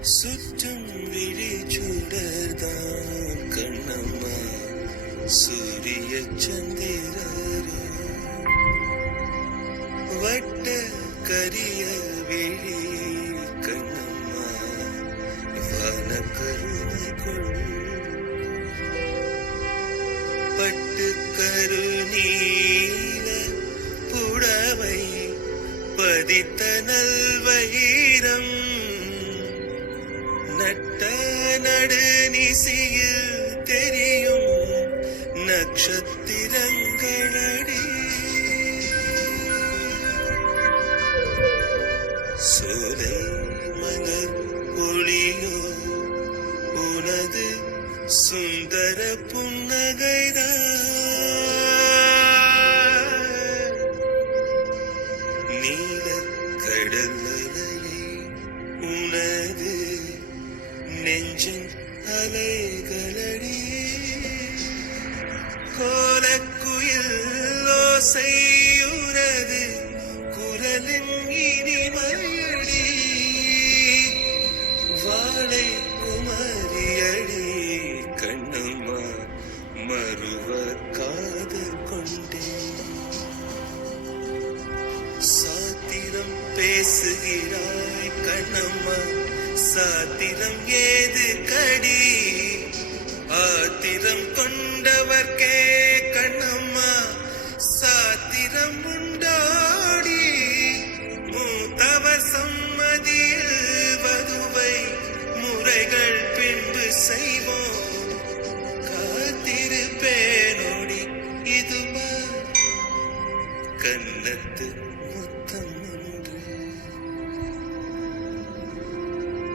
சுற்றும் விழி சுடர்தான் கண்ணம்மா சூரிய சந்திரரே. வட்ட கரிய விழி கண்ணம்மா வான கருணை கொள். பட்டு கருநீல புடவை பதித்த நல்வயிரம் நட்ட நடுநிசியில் தெரியும்? நட்சத்திரங்களடி. சோலை மலர் ஒளியோ உனது சுந்தர புன்னகைதான். நீல கடல் உனது நெஞ்சின் அலைகளடி. கோலக்குயில் ஓசையுறது குரலின் இனிமையடி. வாழை குமரியடி. கண்ணம்மா மறுவ காதல் கொண்டேன் சாத்திரம் பேசுகிறாய் கண்ணம்மா சாத்திரம் ஏது கடி? ஆத்திரம் கொண்டவர்க்கே கண்ணம்மா சாத்திரம் உண்டாடி. மூத்தவர் சம்மதியில் வதுவை முறைகள் பின்பு செய்வோம். காத்திருப்பேனோடி இதுவா? கண்ணத்து